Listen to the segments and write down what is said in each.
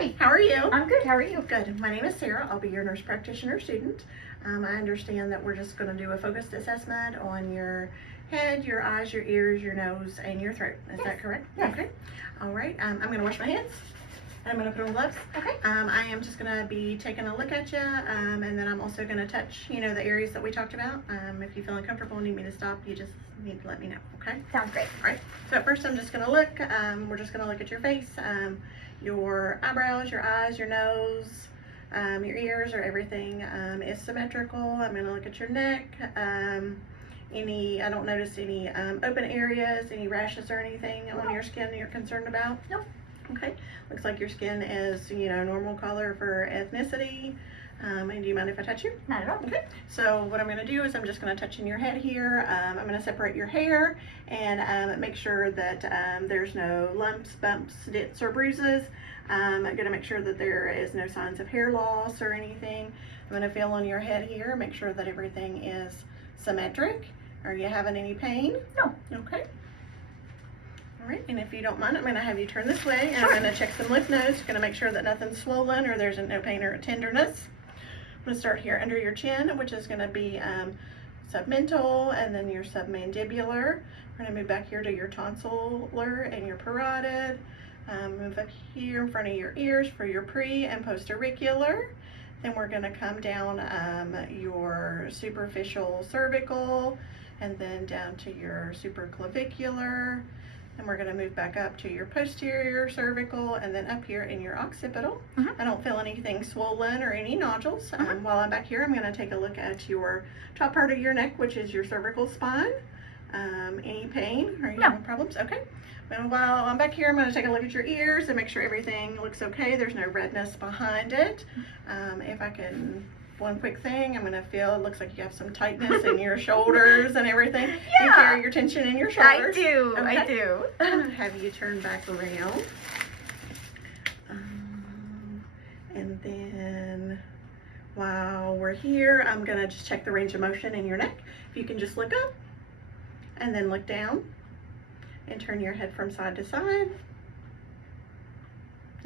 Hi, how are you? I'm good. How are you? Good. My name is Sarah. I'll be your nurse practitioner student. I understand that we're just going to do a focused assessment on your head, your eyes, your ears, your nose, and your throat. Is that correct? Yes. Okay. All right. I'm going to wash my hands. I'm going to put on gloves. Okay. I am just going to be taking a look at you, and then I'm also going to touch, the areas that we talked about. If you feel uncomfortable and need me to stop, you just need to let me know, okay? Sounds great. All right. So at first I'm just going to look. We're just going to look at your face, your eyebrows, your eyes, your nose, your ears, or everything is symmetrical. I'm going to look at your neck. I don't notice any open areas, any rashes or anything on your skin that you're concerned about? Nope. Okay, looks like your skin is, normal color for ethnicity. And do you mind if I touch you? Not at all. Okay, so what I'm going to do is I'm just going to touch in your head here. I'm going to separate your hair and make sure that there's no lumps, bumps, dents, or bruises. I'm going to make sure that there is no signs of hair loss or anything. I'm going to feel on your head here, make sure that everything is symmetric. Are you having any pain? No. Okay. All right, and if you don't mind, I'm going to have you turn this way, and Sure. I'm going to check some lymph nodes. Going to make sure that nothing's swollen or there's no pain or tenderness. I'm going to start here under your chin, which is going to be submental, and then your submandibular. We're going to move back here to your tonsillar and your parotid. Move up here in front of your ears for your pre and post-auricular. Then we're going to come down your superficial cervical, and then down to your supraclavicular. And we're going to move back up to your posterior cervical, and then up here in your occipital. I don't feel anything swollen or any nodules. While I'm back here, I'm going to take a look at your top part of your neck, which is your cervical spine. Any pain? Are you having problems? Okay. Well, while I'm back here, I'm going to take a look at your ears and make sure everything looks okay. There's no redness behind it. If I can, one quick thing, I'm going to feel, it looks like you have some tightness in your shoulders and everything. Yeah. You carry your tension in your shoulders. I do. Okay. I do. I'm going to have you turn back around. And then while we're here, I'm going to just check the range of motion in your neck. If you can just look up and then look down and turn your head from side to side.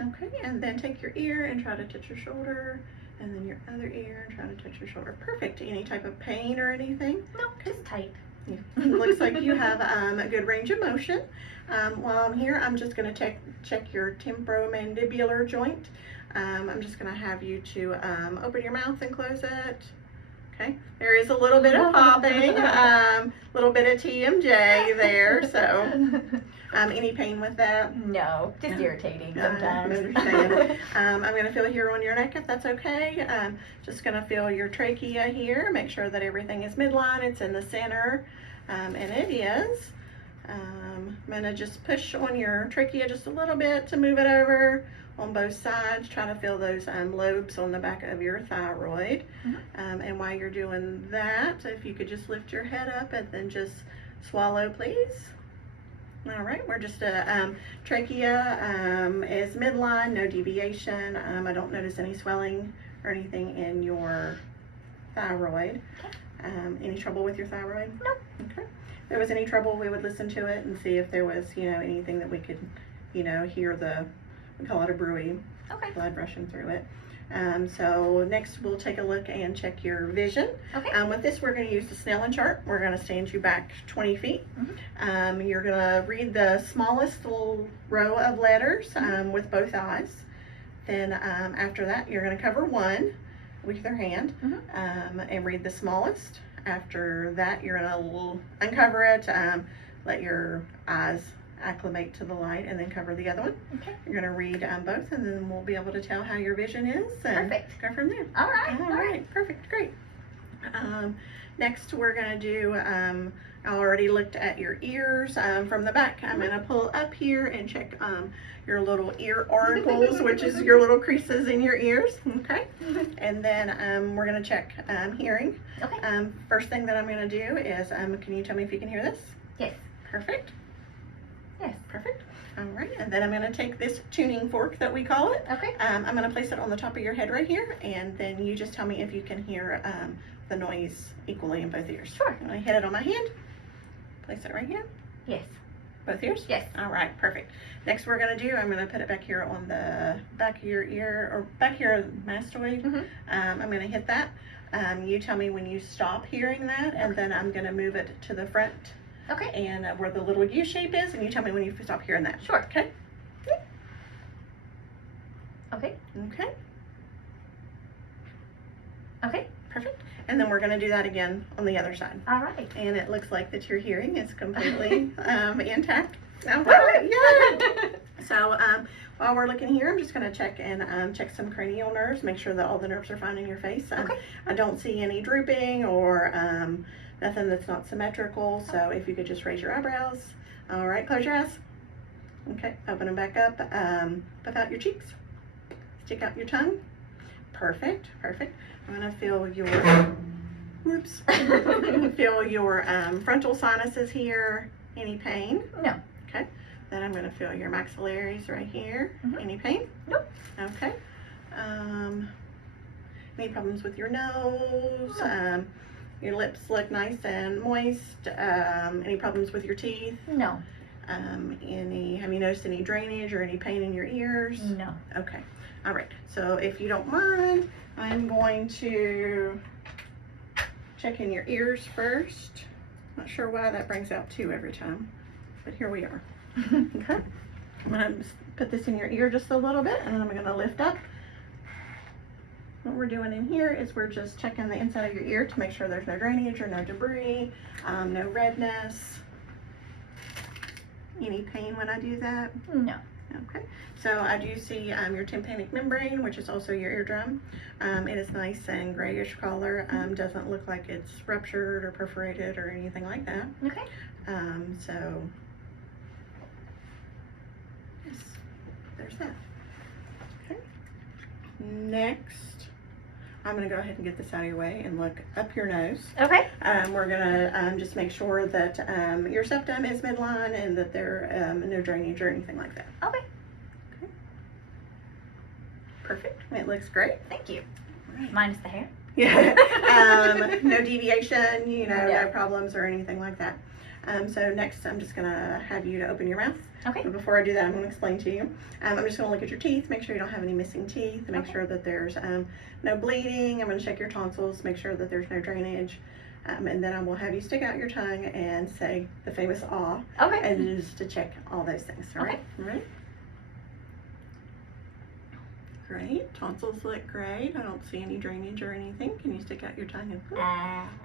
Okay, and then take your ear and try to touch your shoulder, and then your other ear and try to touch your shoulder. Perfect. Any type of pain or anything? No, just tight. Yeah. Looks like you have a good range of motion. While I'm here, I'm just going to check your temporomandibular joint. I'm just going to have you to open your mouth and close it. Okay, there is a little bit of popping, little bit of TMJ there, so any pain with that? No, just irritating sometimes. I understand. I'm going to feel here on your neck if that's okay. Just going to feel your trachea here, make sure that everything is midline, it's in the center, and it is. I'm going to just push on your trachea just a little bit to move it over on both sides. Try to feel those lobes on the back of your thyroid. And while you're doing that, if you could just lift your head up and then just swallow, please. All right, we're just trachea is midline, no deviation. I don't notice any swelling or anything in your thyroid. Any trouble with your thyroid? Nope. Okay. If there was any trouble, we would listen to it and see if there was, anything that we could, hear we call it a bruit, Okay. blood rushing through it. So next we'll take a look and check your vision. Okay. With this, we're going to use the Snellen chart. We're going to stand you back 20 feet. You're going to read the smallest little row of letters with both eyes. Then after that, you're going to cover one with your hand and read the smallest. After that, you're going to uncover it, let your eyes acclimate to the light, and then cover the other one. Okay. You're going to read both, and then we'll be able to tell how your vision is and Perfect. go from there. All right. All right. Perfect. Great. Next, we're going to do, I already looked at your ears from the back. I'm going to pull up here and check your little ear auricles, which is your little creases in your ears. Okay. And then we're going to check hearing. Okay. First thing that I'm going to do is, can you tell me if you can hear this? Yes. Perfect. Yes. Perfect. All right, and then I'm going to take this tuning fork that we call it. Okay. I'm going to place it on the top of your head right here, and then you just tell me if you can hear the noise equally in both ears. Sure. I'm going to hit it on my hand, place it right here. Yes. Both ears? Yes. All right, perfect. Next we're gonna do, I'm gonna put it back here on the back of your ear, or back here of the mastoid. Mhm. I'm gonna hit that. You tell me when you stop hearing that, and then I'm gonna move it to the front Okay. and where the little U shape is, and you tell me when you stop hearing that. Sure. Okay? Okay. Okay, Okay. perfect. And then we're gonna do that again on the other side. All right. And it looks like that your hearing is completely intact. All right, yeah. So while we're looking here, I'm just going to check and check some cranial nerves, make sure that all the nerves are fine in your face. Okay. I don't see any drooping or nothing that's not symmetrical. So if you could just raise your eyebrows. All right, close your eyes. Okay, open them back up. Puff out your cheeks. Stick out your tongue. Perfect, perfect. I'm going to feel your, whoops, feel your frontal sinuses here. Any pain? No. Okay. Then I'm going to feel your maxillaries right here. Mhm. Any pain? Nope. Okay. Any problems with your nose? No. Your lips look nice and moist. Any problems with your teeth? No. Have you noticed any drainage or any pain in your ears? No. Okay. All right. So if you don't mind, I'm going to check in your ears first. Not sure why that brings out 2 every time, but here we are. Okay. I'm gonna just put this in your ear just a little bit, and then I'm gonna lift up. What we're doing in here is we're just checking the inside of your ear to make sure there's no drainage or no debris, no redness. Any pain when I do that? No. Okay, so I do see your tympanic membrane, which is also your eardrum. It is nice and grayish color. Doesn't look like it's ruptured or perforated or anything like that. Okay. So yes, there's that. Okay. Next, I'm gonna go ahead and get this out of your way and look up your nose. Okay. We're gonna just make sure that your septum is midline and that there no drainage or anything like that. Okay. Okay. Perfect. It looks great. Thank you. Right. Minus the hair. Yeah. No deviation, no Yeah. problems or anything like that. So next, I'm just gonna have you to open your mouth. Okay. But before I do that, I'm gonna explain to you. I'm just gonna look at your teeth, make sure you don't have any missing teeth, make Okay. sure that there's no bleeding. I'm gonna check your tonsils, make sure that there's no drainage. And then I will have you stick out your tongue and say the famous "ah," Okay. and just to check all those things. All right? All right? Great. Tonsils look great. I don't see any drainage or anything. Can you stick out your tongue and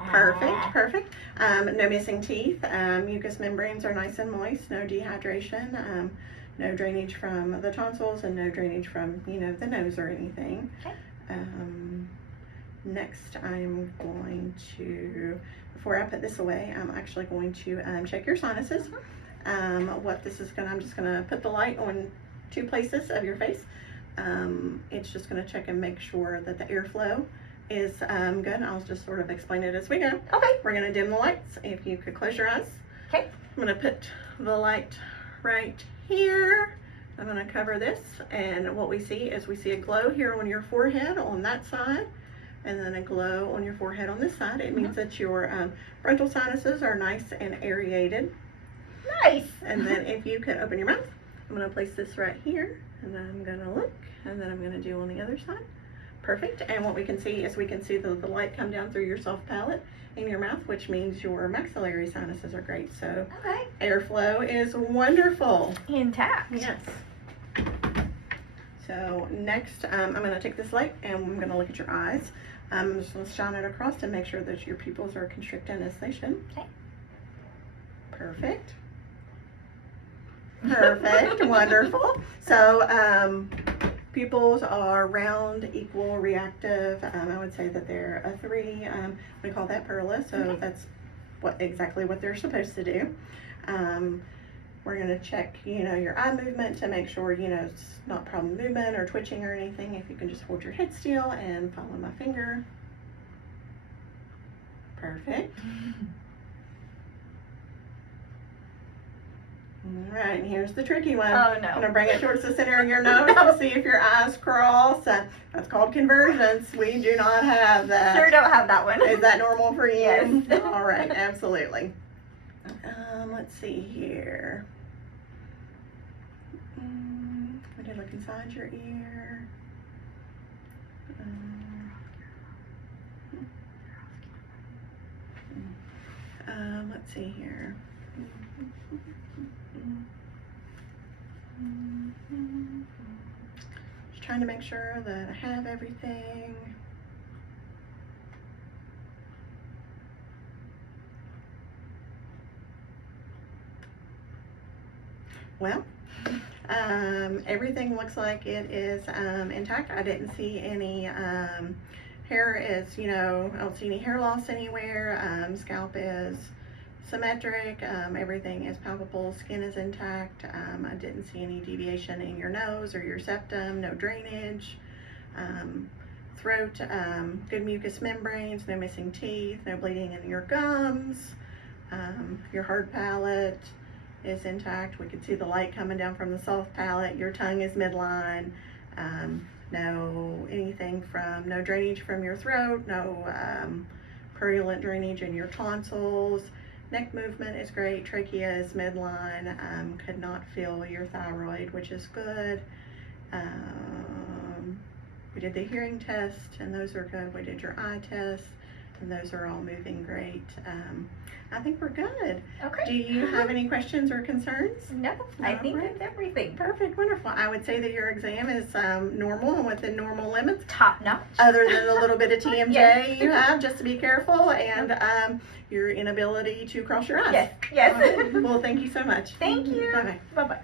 perfect, perfect. No missing teeth. Mucous membranes are nice and moist. No dehydration. No drainage from the tonsils and no drainage from, the nose or anything. Okay. Next, I'm going to, before I put this away, I'm actually going to check your sinuses. What this is I'm just gonna put the light on 2 places of your face. It's just going to check and make sure that the airflow is good. I'll just sort of explain it as we go. Okay. We're going to dim the lights. If you could close your eyes. Okay. I'm going to put the light right here. I'm going to cover this, and what we see is we see a glow here on your forehead on that side, and then a glow on your forehead on this side. It means that your frontal sinuses are nice and aerated. Nice. And then if you could open your mouth, I'm going to place this right here, and then I'm going to look, and then I'm going to do on the other side. Perfect. And what we can see is we can see the light come down through your soft palate in your mouth, which means your maxillary sinuses are great. So Okay. airflow is wonderful. Intact. Yes. So next, I'm going to take this light and I'm going to look at your eyes. I'm just going to shine it across to make sure that your pupils are constricting as they should. Okay. Perfect. Perfect. Wonderful. So pupils are round, equal, reactive. I would say that they're a 3. We call that Perla, so Okay. that's exactly what they're supposed to do. We're going to check, your eye movement to make sure, it's not problem movement or twitching or anything. If you can just hold your head still and follow my finger. Perfect. All right, and here's the tricky one. Oh, no. I'm going to bring it towards the center of your nose to see if your eyes cross. That's called convergence. We do not have that. Sure don't have that one. Is that normal for you? Yes. All right, absolutely. Let's see here. look inside your ear. Let's see here. Just trying to make sure that I have everything. Well, everything looks like it is intact. I didn't see any hair is, I don't see any hair loss anywhere. Scalp is symmetric. Everything is palpable. Skin is intact. I didn't see any deviation in your nose or your septum. No drainage. Throat, good mucous membranes. No missing teeth. No bleeding in your gums. Your hard palate is intact. We could see the light coming down from the soft palate. Your tongue is midline. No drainage from your throat, no purulent drainage in your tonsils. Neck movement is great. Trachea is midline. Could not feel your thyroid, which is good. We did the hearing test, and those are good. We did your eye test, and those are all moving great. I think we're good. Okay. Do you have any questions or concerns? No, I think Alright. that's everything. Perfect, wonderful. I would say that your exam is normal and within normal limits, Top notch. other than a little bit of TMJ Yes. you have, just to be careful, and your inability to cross your eyes. Yes, yes. Well, thank you so much. Thank you. Bye-bye. Bye-bye.